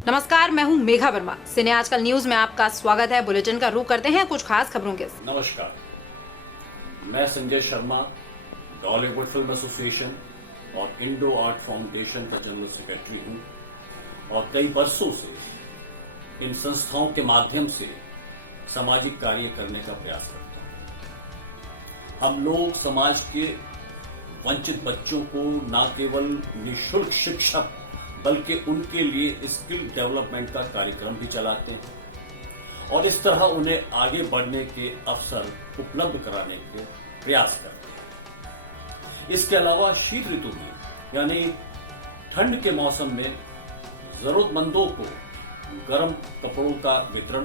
नमस्कार, मैं हूं मेघा वर्मा। सिने आजकल न्यूज में आपका स्वागत है। बुलेटिन का रुख करते हैं कुछ खास खबरों के। नमस्कार, मैं संजय शर्मा, बॉलीवुड फिल्म एसोसिएशन और इंडो आर्ट फाउंडेशन का जनरल सेक्रेटरी हूं और कई वर्षों से इन संस्थाओं के माध्यम से सामाजिक कार्य करने का प्रयास करता हूं। हम लोग समाज के वंचित बच्चों को न केवल निःशुल्क शिक्षा बल्कि उनके लिए स्किल डेवलपमेंट का कार्यक्रम भी चलाते हैं और इस तरह उन्हें आगे बढ़ने के अवसर उपलब्ध कराने के प्रयास करते हैं। इसके अलावा शीत ऋतु में यानी ठंड के मौसम में जरूरतमंदों को गर्म कपड़ों का वितरण,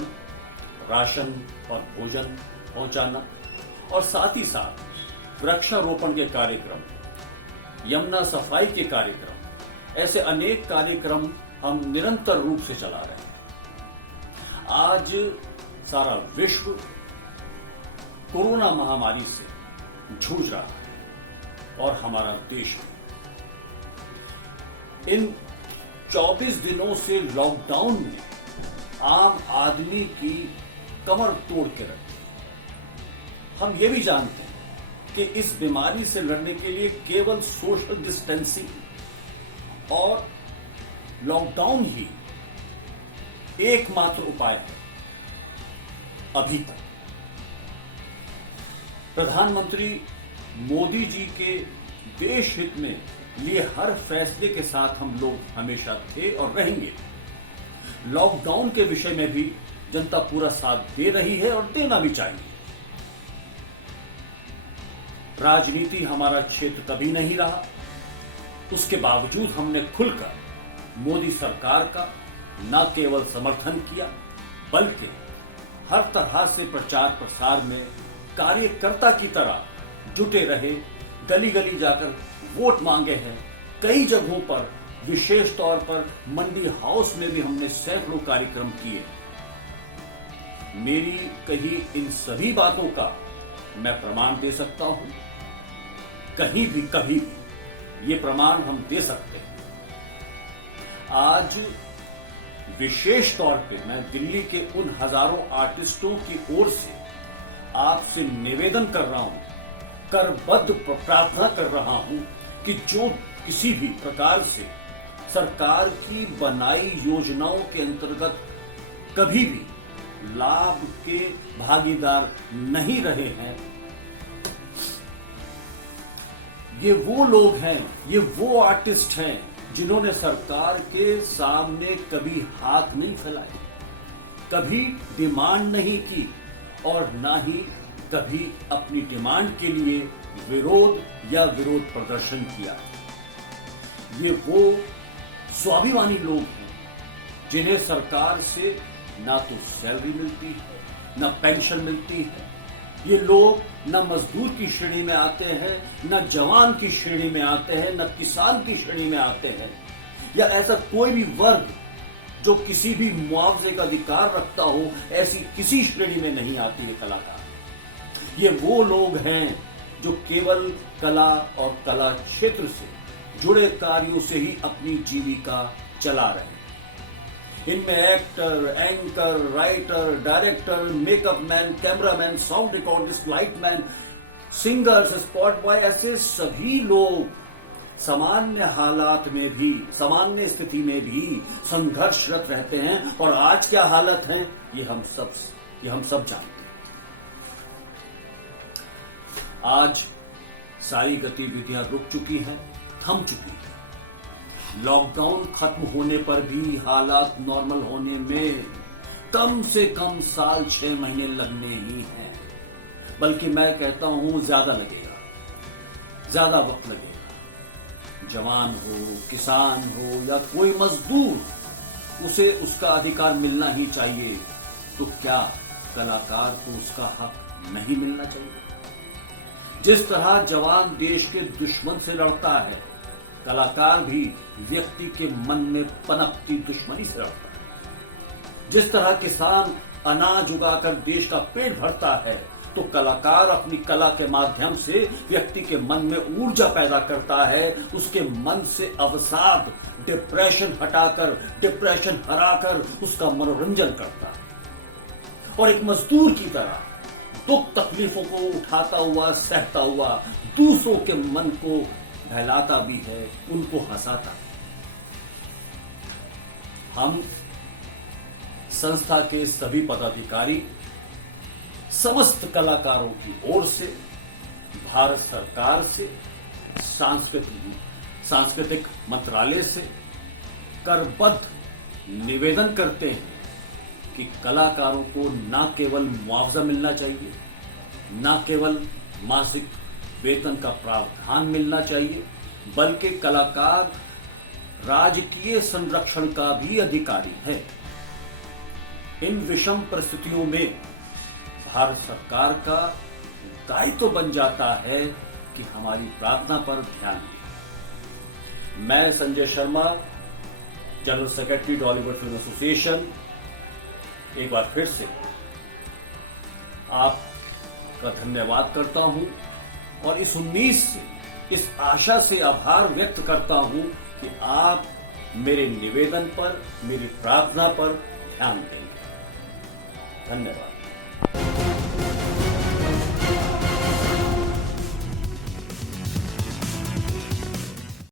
राशन और भोजन पहुंचाना और साथ ही साथ वृक्षारोपण के कार्यक्रम, यमुना सफाई के कार्यक्रम, ऐसे अनेक कार्यक्रम हम निरंतर रूप से चला रहे हैं। आज सारा विश्व कोरोना महामारी से जूझ रहा है और हमारा देश भी। इन 24 दिनों से लॉकडाउन में आम आदमी की कमर तोड़ के रखी। हम ये भी जानते हैं कि इस बीमारी से लड़ने के लिए केवल सोशल डिस्टेंसिंग और लॉकडाउन ही एकमात्र उपाय है। अभी तक प्रधानमंत्री मोदी जी के देश हित में लिए हर फैसले के साथ हम लोग हमेशा थे और रहेंगे। लॉकडाउन के विषय में भी जनता पूरा साथ दे रही है और देना भी चाहिए। राजनीति हमारा क्षेत्र कभी नहीं रहा, उसके बावजूद हमने खुलकर मोदी सरकार का न केवल समर्थन किया बल्कि हर तरह से प्रचार प्रसार में कार्यकर्ता की तरह जुटे रहे। गली गली जाकर वोट मांगे हैं। कई जगहों पर, विशेष तौर पर मंडी हाउस में भी हमने सैकड़ों कार्यक्रम किए। मेरी कही इन सभी बातों का मैं प्रमाण दे सकता हूं। कहीं भी कभी भी ये प्रमाण हम दे सकते हैं। आज विशेष तौर पे मैं दिल्ली के उन हजारों आर्टिस्टों की ओर से आपसे निवेदन कर रहा हूं, करबद्ध प्रार्थना कर रहा हूं कि जो किसी भी प्रकार से सरकार की बनाई योजनाओं के अंतर्गत कभी भी लाभ के भागीदार नहीं रहे हैं, ये वो लोग हैं, ये वो आर्टिस्ट हैं जिन्होंने सरकार के सामने कभी हाथ नहीं फैलाए, कभी डिमांड नहीं की और ना ही कभी अपनी डिमांड के लिए विरोध या विरोध प्रदर्शन किया। ये वो स्वाभिमानी लोग हैं जिन्हें सरकार से ना तो सैलरी मिलती है, ना पेंशन मिलती है। ये लोग न मजदूर की श्रेणी में आते हैं, न जवान की श्रेणी में आते हैं, न किसान की श्रेणी में आते हैं, या ऐसा कोई भी वर्ग जो किसी भी मुआवजे का अधिकार रखता हो, ऐसी किसी श्रेणी में नहीं आती है कलाकार। ये वो लोग हैं जो केवल कला और कला क्षेत्र से जुड़े कार्यों से ही अपनी जीविका चला रहे हैं। इनमें actor, anchor, writer, director, makeup man, cameraman, sound recordist, light man, singers, spot boy, ऐसे सभी लोग सामान्य हालात में भी, सामान्य स्थिति में भी संघर्षरत रहते हैं। और आज क्या हालत है ये हम सब जानते हैं। आज सारी गतिविधियां रुक चुकी हैं, थम चुकी हैं। लॉकडाउन खत्म होने पर भी हालात नॉर्मल होने में कम से कम 6 महीने लगने ही हैं, बल्कि मैं कहता हूं ज्यादा लगेगा, ज्यादा वक्त लगेगा। जवान हो, किसान हो या कोई मजदूर, उसे उसका अधिकार मिलना ही चाहिए। तो क्या कलाकार को उसका हक नहीं मिलना चाहिए? जिस तरह जवान देश के दुश्मन से लड़ता है, कलाकार भी व्यक्ति के मन में पनपती दुश्मनी से लड़ता है। जिस तरह किसान अनाज उगाकर देश का पेट भरता है, तो कलाकार अपनी कला के माध्यम से व्यक्ति के मन में ऊर्जा पैदा करता है, उसके मन से अवसाद, डिप्रेशन हटाकर, डिप्रेशन हराकर उसका मनोरंजन करता है। और एक मजदूर की तरह दुख तकलीफों को उठाता हुआ, सहता हुआ दूसरों के मन को बहलाता भी है, उनको हंसाता है। हम संस्था के सभी पदाधिकारी समस्त कलाकारों की ओर से भारत सरकार से, सांस्कृतिक मंत्रालय से करबद्ध निवेदन करते हैं कि कलाकारों को न केवल मुआवजा मिलना चाहिए, न केवल मासिक वेतन का प्रावधान मिलना चाहिए, बल्कि कलाकार राजकीय संरक्षण का भी अधिकारी है। इन विषम परिस्थितियों में भारत सरकार का दायित्व बन जाता है कि हमारी प्रार्थना पर ध्यान दें। मैं Sanjay Sharma, general secretary Dollywood film association, एक बार फिर से आपका धन्यवाद करता हूं और इस उम्मीद से, इस आशा से आभार व्यक्त करता हूं कि आप मेरे निवेदन पर, मेरी प्रार्थना पर ध्यान देंगे। धन्यवाद।